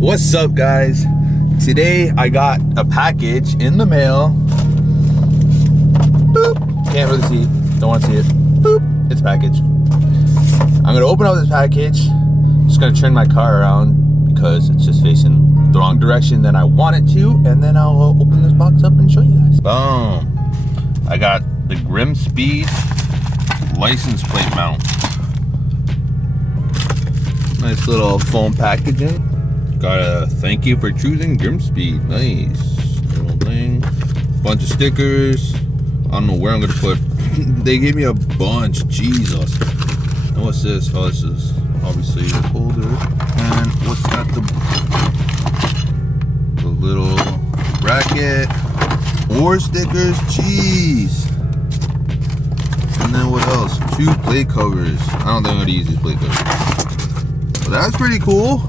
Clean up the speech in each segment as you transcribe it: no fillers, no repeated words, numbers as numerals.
What's up, guys? Today I got a package in the mail. Boop. Can't really see. Don't want to see it. Boop. It's a package. I'm gonna open up this package. Just gonna turn my car around because it's just facing the wrong direction than I want it to, and then I'll open this box up and show you guys. Boom. I got the Grimmspeed license plate mount. Nice little foam packaging. Got a thank you for choosing Grimmspeed. Nice little thing. Bunch of stickers. I don't know where I'm gonna put. They gave me a bunch. Jesus. And what's this? Oh, this is obviously the holder. And what's that? The little bracket. More stickers. Jeez. And then what else? 2 plate covers. I don't think I'm gonna use these plate covers. But that's pretty cool.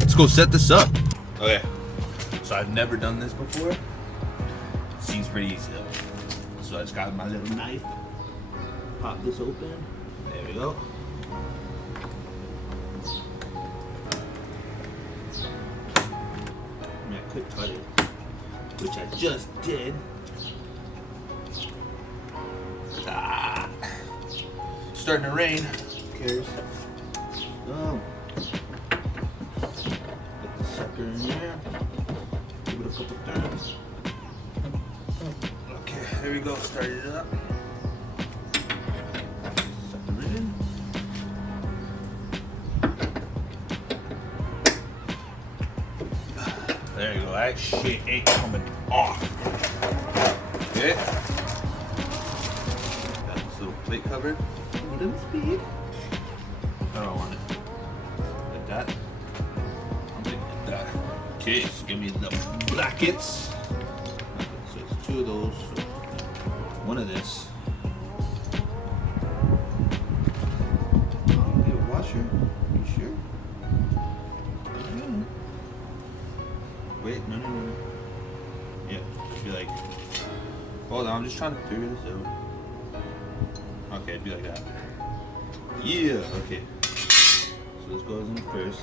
Let's go set this up. Okay, so I've never done this before. Seems pretty easy though. So I just got my little knife. Pop this open. There we go. I mean, I could cut it, which I just did. Ah, starting to rain. Who cares? Oh. Sucker in there. Give it a couple turns. Okay, there we go. Started it up. Sucker in. There you go. That shit ain't coming off. Okay. Got this little plate cover. Grimmspeed. I don't want it like that. Okay, so give me the brackets. So it's 2 of those. So 1 of this. Oh, need a washer? You sure? Yeah. Wait, no. Yeah, be like. Hold on, I'm just trying to figure this out. Okay, be like that. Yeah, okay. So this goes in first.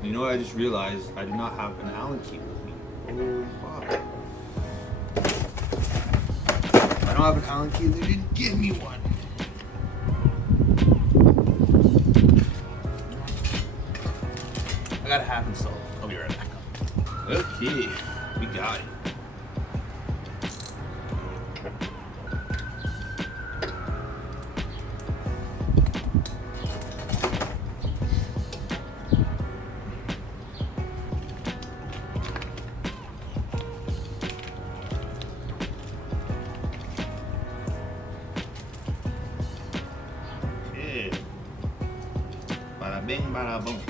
You know what I just realized? I do not have an Allen key with me. Holy fuck. I don't have an Allen key, they didn't give me one. I got a half installed. I'll be right back. Okay, we got it. Bada bing, bada boom.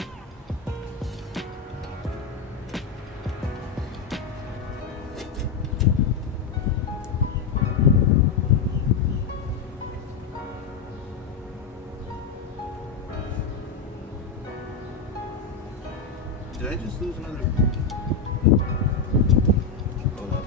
Did I just lose another? Hold up.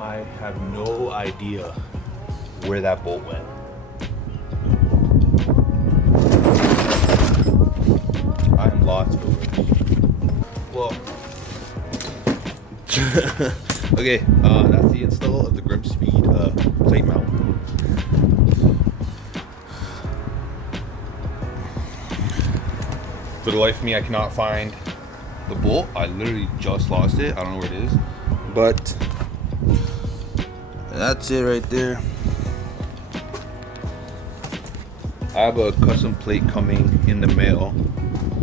I have no idea where that bolt went. I am lost for words. Well, okay, that's the install of the Grimmspeed plate mount. For the life of me, I cannot find the bolt. I literally just lost it. I don't know where it is, but that's it right there. I have a custom plate coming in the mail.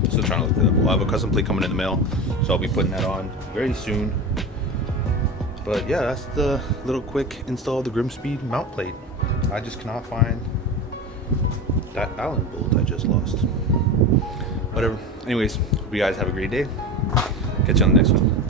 Still trying to look it up. I have a custom plate coming in the mail, so I'll be putting that on very soon. But yeah, that's the little quick install of the Grimmspeed mount plate. I just cannot find that Allen bolt I just lost. whatever. Anyways, hope you guys have a great day. Catch you on the next one.